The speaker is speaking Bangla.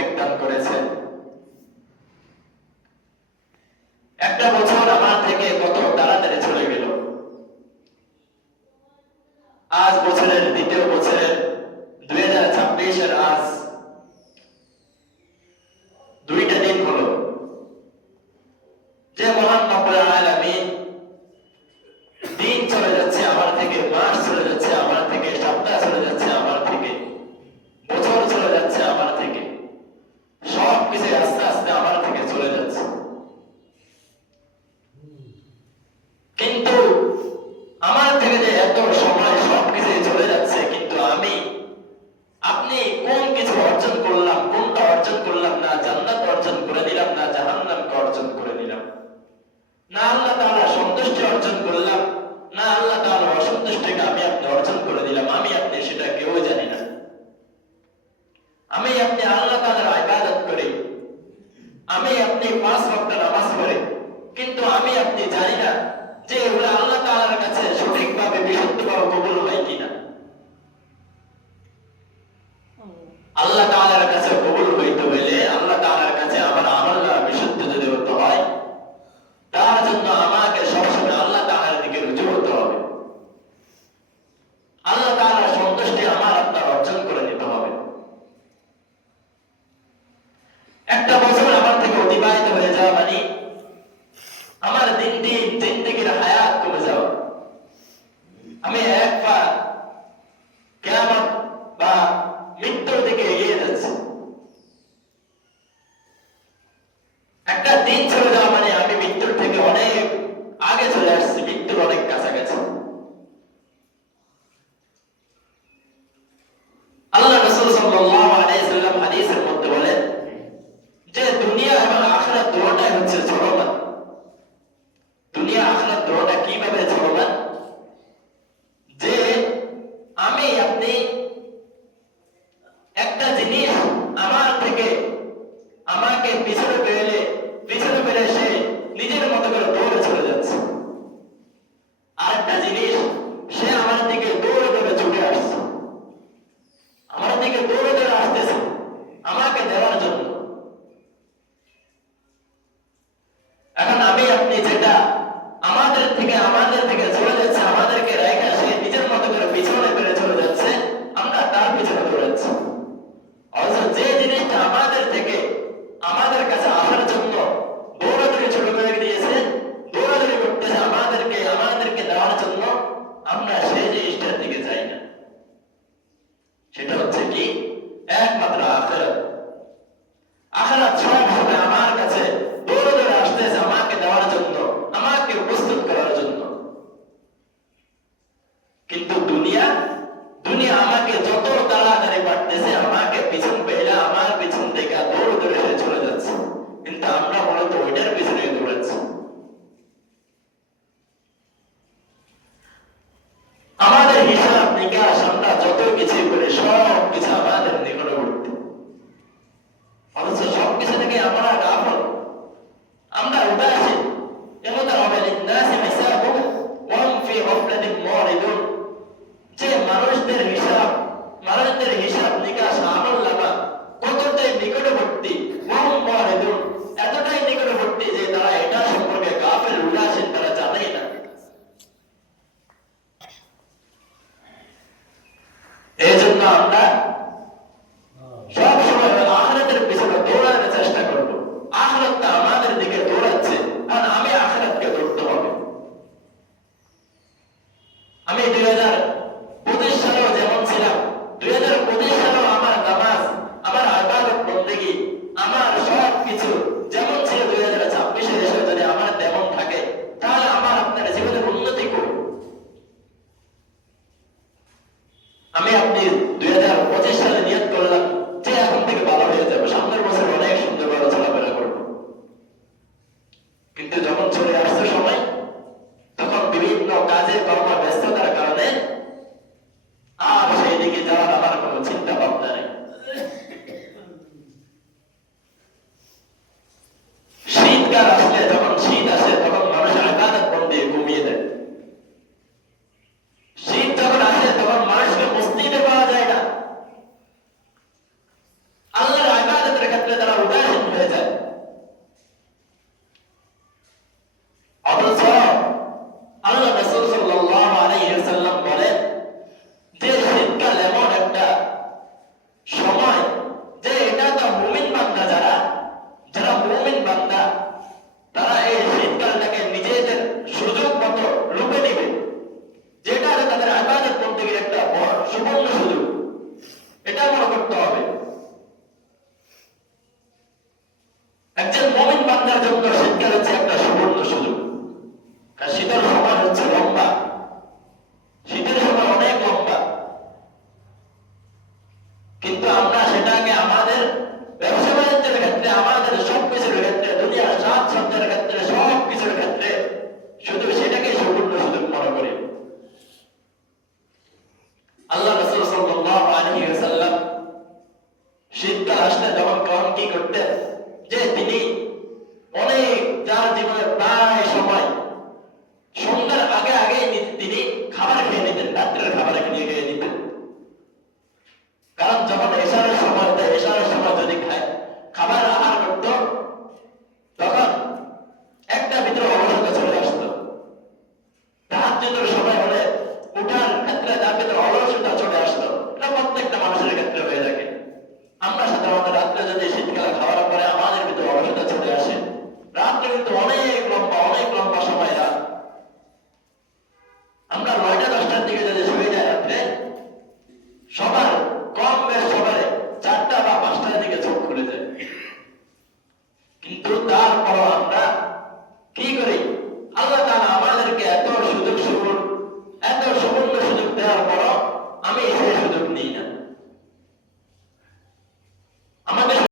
তৌফিক দান করেছেন। একটা বছর আমার থেকে কত তাড়াতাড়ি চলে গেল। আজ বছরের দ্বিতীয় বছরের দুই হাজার ছাব্বিশের আজ দুইটা দিন হলো। যে মহান নব্বই আমি দিন চলে যাচ্ছে, আমার থেকে মাস চলে কাল একটা বছর আমার থেকে অতিবাহিত হয়ে যাওয়া মানে আমার দিন দিন জিন্দগির হায়াত কমে যাওয়া। আমি এক দুনিয়া এবং আখরা হচ্ছে দুনিয়া আখরা কীভাবে ঝড়বান যে আমি, আপনি একটা জিনিস আমার থেকে, আমাকে পিছনে পেলে দুনিয়া দুনিয়া আমাকে যত তাড়াতাড়ি বাড়তেছে আমাকে পিছন পেলে আমার আমার সব কিছু, যেমন ছিল দুই হাজার ছাব্বিশে এসে যদি আমার তেমন থাকে, তাহলে আমার আপনার জীবনের উন্নতি করব আমি আপনি দুই হাজার পঁচিশ সালে নিয়োগ করলাম, যে এখন থেকে ভালো হয়ে যাবে, সামনের বছর She কিন্তু অনেক